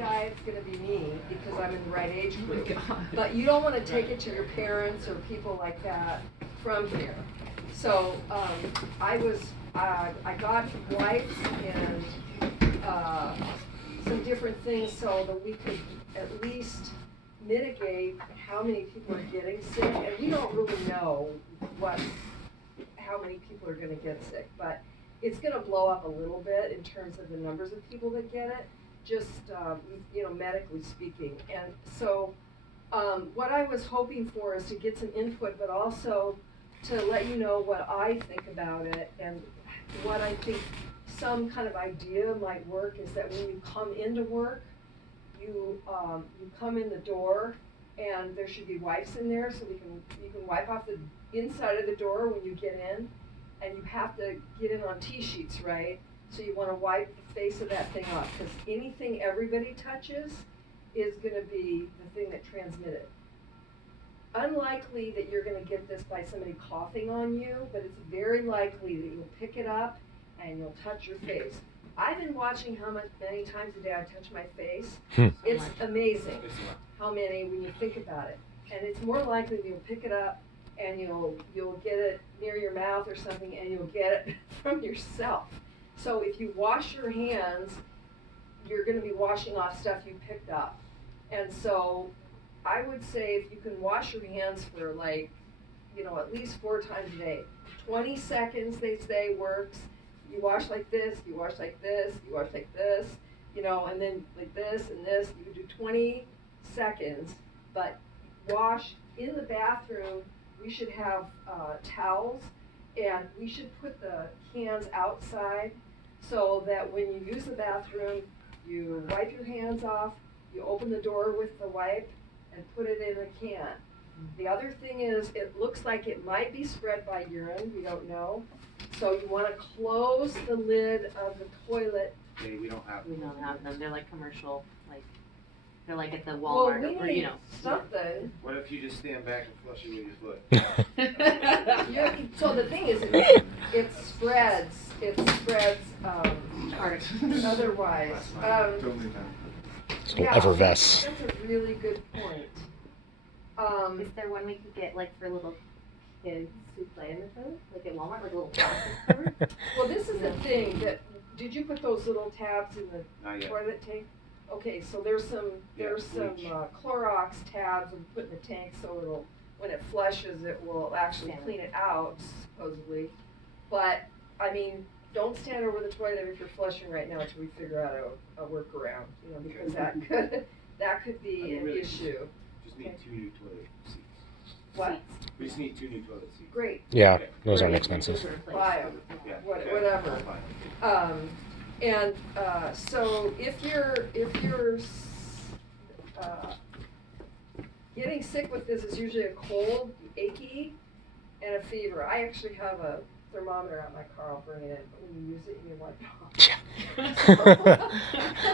die, it's going to be me because I'm in the right age group. But you don't want to take it to your parents or people like that from here. So I got wipes and some different things so that we could at least mitigate how many people are getting sick. And we don't really know how many people are going to get sick, but it's going to blow up a little bit in terms of the numbers of people that get it, just medically speaking. And so what I was hoping for is to get some input, but also to let you know what I think about it and what I think some kind of idea might work is that when you come into work, you come in the door and there should be wipes in there so you can wipe off the inside of the door when you get in, and you have to get in on T-sheets, right? So you want to wipe the face of that thing off because anything everybody touches is going to be the thing that transmits it. Unlikely that you're going to get this by somebody coughing on you, but it's very likely that you'll pick it up and you'll touch your face. I've been watching many times a day I touch my face. It's amazing how many when you think about it. And it's more likely that you'll pick it up and you'll get it near your mouth or something and you'll get it from yourself. So if you wash your hands, you're going to be washing off stuff you picked up. And so I would say if you can wash your hands for at least 4 times a day. 20 seconds, they say, works. You wash like this, you wash like this, you wash like this, and then like this and this. You can do 20 seconds, but wash in the bathroom. We should have towels, and we should put the cans outside so that when you use the bathroom, you wipe your hands off, you open the door with the wipe, and put it in a can. The other thing is, it looks like it might be spread by urine. We don't know. So you want to close the lid of the toilet. Okay, we don't have them. They're like commercial, they're like at the Walmart well, we need something. What if you just stand back and flush it with your foot? So the thing is, it spreads. It spreads otherwise. It's an effervesce. That's a really good point. Is there one we could get for little kids who play in the toilet, like at Walmart, like a little plastic cover? Well, this is the thing. Did you put those little tabs in the toilet tank? Okay, so there's some Clorox tabs we put in the tank, so when it flushes, it will actually clean it out, supposedly. But I mean, don't stand over the toilet if you're flushing right now until we figure out a workaround, because that could be an issue. Just need 2 new toilet seats. What? We just need 2 new toilet seats. Great. Yeah, those aren't expensive. Buy them. Whatever. So if you're getting sick with this, is usually a cold, achy, and a fever. I actually have a thermometer at my car. I'll bring it in, but when you use it, you wipe it off.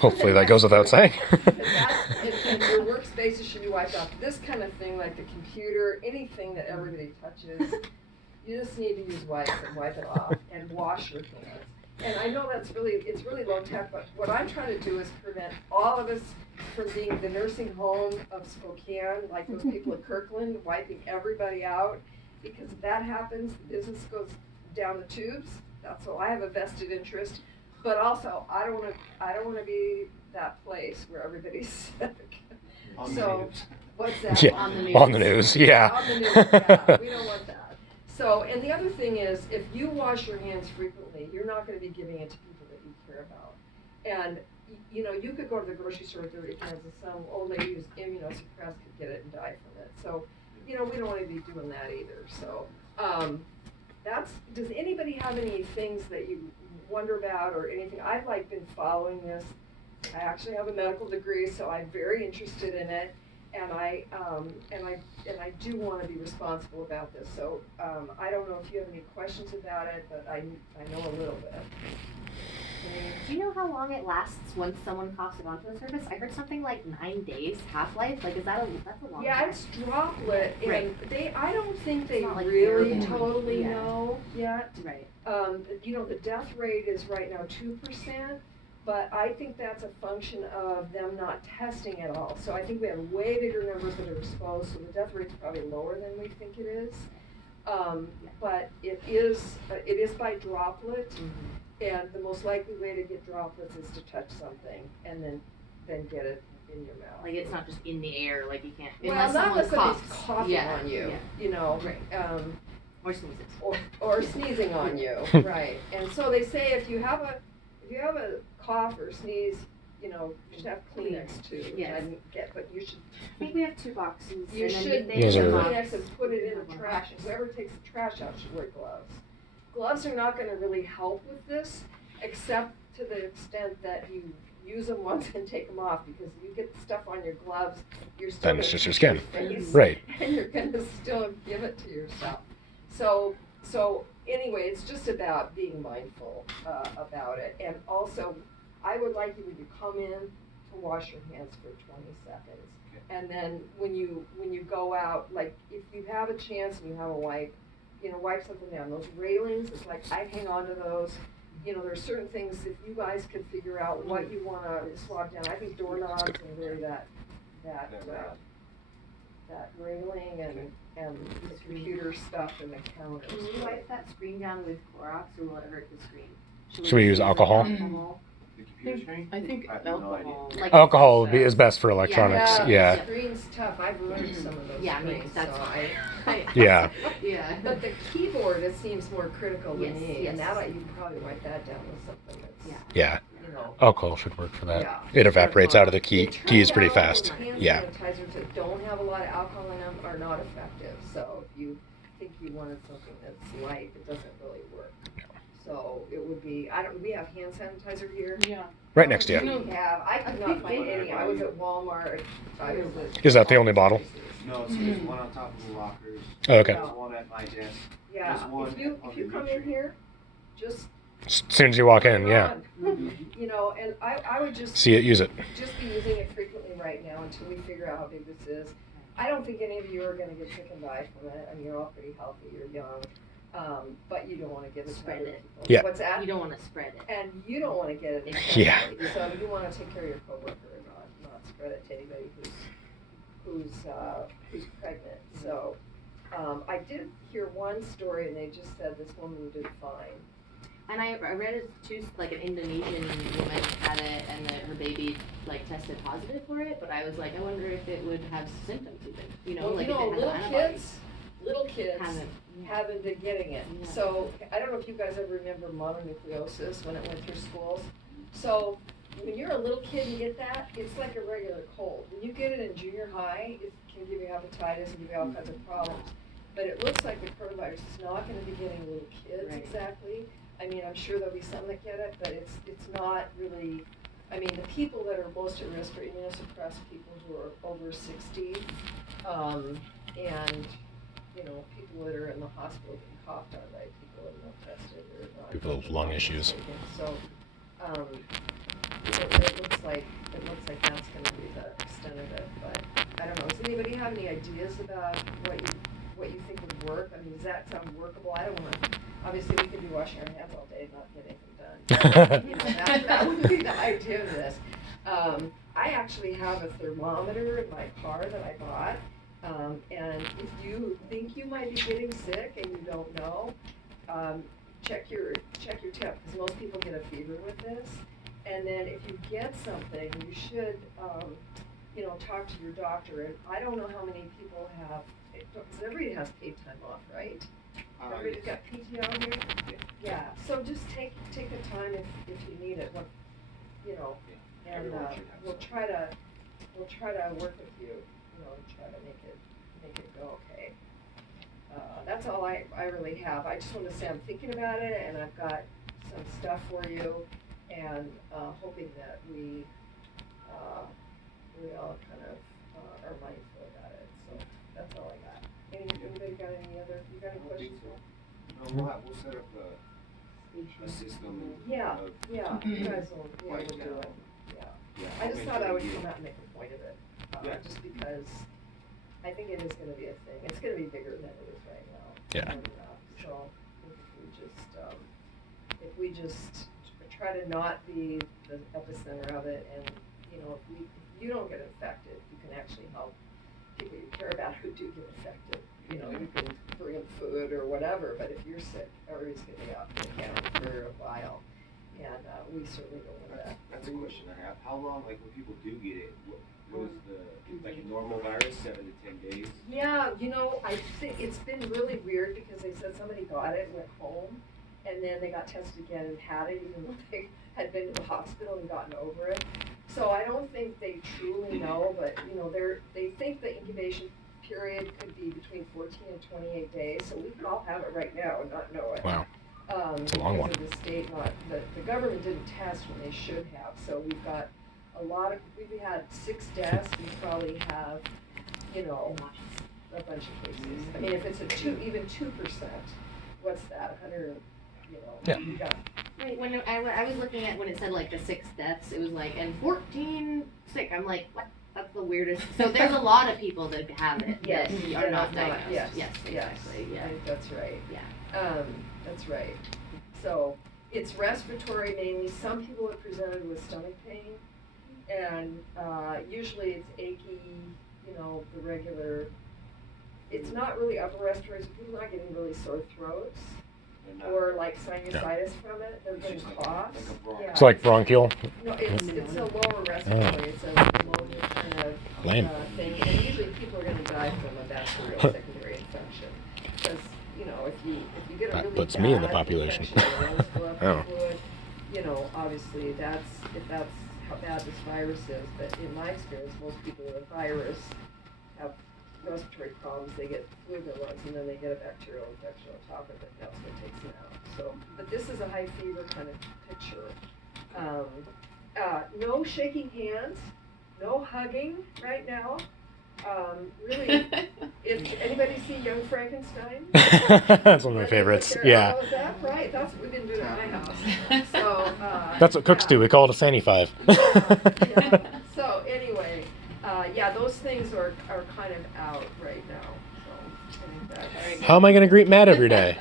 Hopefully that goes without saying. And your workspaces should be wiped off. This kind of thing, like the computer, anything that everybody touches, you just need to use wipes and wipe it off and wash your hands. And I know it's really low tech, but what I'm trying to do is prevent all of us from being the nursing home of Spokane, like those people at Kirkland, wiping everybody out. Because if that happens, the business goes down the tubes. That's all. I have a vested interest, but also I don't want to be that place where everybody's sick. What's that? Yeah, on the news. On the news, yeah. On the news, yeah. We don't want that. So, and the other thing is, if you wash your hands frequently, you're not going to be giving it to people that you care about. And you could go to the grocery store with dirty hands, and some old lady who's immunosuppressed could get it and die from it. So, we don't want to be doing that either. So, does anybody have any things that you wonder about or anything? I've been following this. I actually have a medical degree, so I'm very interested in it, and I do want to be responsible about this. So I don't know if you have any questions about it, but I know a little bit. Do you know how long it lasts once someone coughs it onto the surface? I heard something like 9 days half-life. That's a long time. Yeah, it's droplet, and right. I don't think they really know yet. Right. The death rate is right now 2%, But I think that's a function of them not testing at all. So I think we have way bigger numbers that are exposed, so the death rate's probably lower than we think it is. But it is by droplet, and the most likely way to get droplets is to touch something and then get it in your mouth. Like it's not just in the air, like you can't. Well, unless not someone unless somebody's coughs. coughing Yeah, on you, yeah. you know, Right. Or sneezes. or sneezing on you, right? And so they say if you have a cough or sneeze, you know, you should have Kleenex too, which Yes. I didn't get, but you should. I think we have 2 boxes. You and then should they use Those a are- Kleenex and put it in the trash. Whoever takes the trash out should wear gloves. Gloves are not gonna really help with this, except to the extent that you use them once and take them off, because you get stuff on your gloves, you're still Then gonna it's just your touch skin. face, Right. and you're gonna still give it to yourself. So anyway, it's just about being mindful about it, and also, I would like you when you come in to wash your hands for 20 seconds. And then when you go out, like if you have a chance and you have a wipe, you know, wipe something down. Those railings, it's like I hang on to those. You know, there's certain things, if you guys could figure out what you want to swap down. I think doorknobs and really that railing and the computer stuff and the counters. Can we wipe that screen down with Clorox or will it hurt the screen? Should we use alcohol? The computer screen? I think I have no alcohol. Like Alcohol is best for electronics. Yeah. Yeah. The screen's tough. I've ruined some of those Yeah, I mean, screens, that's so why. Yeah. Yeah. But the keyboard, it seems more critical to Yes, me, yes. and that you can probably write that down with something that's, Yeah. Yeah. you know. Alcohol should work for that. Yeah. It evaporates out of the It turns keys pretty out fast. Hand Yeah. sanitizers that don't have a lot of alcohol in them are not effective. So if you think you wanted something that's light, it doesn't really work. So it would be, we have hand sanitizer here. Yeah. Right next to We you. have, I could not find any. I was at Walmart. I was at. Is that the only bottle? No, so there's one on top of the lockers. Oh, okay. There's one at my desk. Yeah, There's one if you on the come meat in tree. here, just. As soon as you walk in, yeah. You know, and I would just. See it, use it. Just be using it frequently right now until we figure out how big this is. I don't think any of you are gonna get sick and die from it. I mean, you're all pretty healthy, you're young. But you don't wanna give it to Spread other it. people. Yeah. What's that? You don't want to spread it. And you don't wanna get it. Yeah. So you wanna take care of your coworker and not spread it to anybody who's pregnant. So, I did hear one story and they just said this woman did fine. And I read it too, like an Indonesian woman had it and that her baby like tested positive for it, but I was like, I wonder if it would have symptoms even, you know, Well, like you know, if it has little kids haven't. haven't been getting it. Yeah. So I don't know if you guys ever remember mononucleosis when it went through schools. So when you're a little kid and get that, it's like a regular cold. When you get it in junior high, it can give you hepatitis and give you all kinds of problems. But it looks like the coronavirus is not going to be getting little kids Right. exactly. I mean, I'm sure there'll be some that get it, but it's not really. I mean, the people that are most at risk are immunosuppressed people who are over 60, and you know, people that are in the hospital being coughed on by people that are not tested or not. People with lung issues. So, it looks like that's going to be the extent of it. But I don't know. Does anybody have any ideas about what you think would work? I mean, does that sound workable? I don't want to. Obviously, we could be washing our hands all day and not get anything done. You know, that would be the idea of this. I actually have a thermometer in my car that I bought. And if you think you might be getting sick and you don't know, check your temp, because most people get a fever with this. And then if you get something, you should, you know, talk to your doctor. And I don't know how many people have, because everybody has paid time off, right? Everybody's got PTO here? Yeah, so just take the time if you need it, you know, and Everyone should have we'll some. try to work with you, you know, and try to make it go okay. That's all I really have. I just want to say I'm thinking about it and I've got some stuff for you and hoping that we all kind of are mindful about it. So that's all I got. Anybody got any other? You got any questions? No, we'll set up a system. Yeah, of- yeah. You guys will. Yeah, Write we'll it do down. it. Yeah. Yeah, I I'll just make thought sure I would you- come out and make a point of it, Yeah. just because I think it is going to be a thing. It's going to be bigger than it is right now. Yeah. And, so if we just try to not be the epicenter of it, and, you know, if you don't get infected, you can actually help people you care about who do get infected. You know, you can bring them food or whatever, but if you're sick, everybody's gonna be out in the county for a while, and, we certainly don't want that. That's a question I have. How long, like, when people do get it, what is like a normal virus, 7 to 10 days? Yeah, you know, I think it's been really weird because they said somebody got it, went home, and then they got tested again and had it, even though they had been to the hospital and gotten over it. So I don't think they truly know, but, you know, they think the incubation period could be between 14 and 28 days, so we could all have it right now and not know it. Wow. It's a long one. Because of the state the government didn't test when they should have, so we've got we've had 6 deaths, we probably have, you know, a bunch of cases. I mean, if it's even 2%, what's that, 100, you know, Yeah. we got. Right, when I was looking at when it said like the 6 deaths, it was like, and 14 sick. I'm like, what? That's the weirdest. So there's a lot of people that have it Yes, that are not diagnosed. yes, exactly. Yeah. That's right. Yeah. That's right. So it's respiratory mainly. Some people are presented with stomach pain, and usually it's achy, you know, the regular. It's not really upper respiratory, so people are not getting really sore throats or like sinusitis from it. They're getting coughs. Yeah. It's like bronchial. No, it's a lower respiratory. It's a pneumonia kind of Lame. thing, and usually people are going to die from a bacterial secondary infection because, you know, if you get a That really puts bad me in the population. infection, your lungs fill up Oh. with fluid, you know, obviously if that's how bad this virus is. But in my experience, most people with a virus have respiratory problems. They get flu in their lungs, and then they get a bacterial infection on top of it. That's what takes them out. So, but this is a high fever kind of picture. No shaking hands, no hugging right now. Really, if anybody see Young Frankenstein? That's one of my favorites. Yeah. Oh, is that right? That's what we've been doing at my house. So, That's what cooks do. We call it a Fanny Five. yeah. So anyway, yeah, those things are kind of out right now. So I think that's How am I going to greet Matt every day?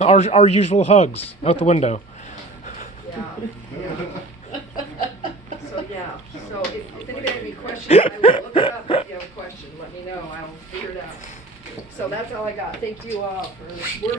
Our usual hugs out the window. yeah. So yeah. So if anybody has any questions, I will look it up. If you have a question, let me know. I'll figure it out. So that's all I got. Thank you all for working.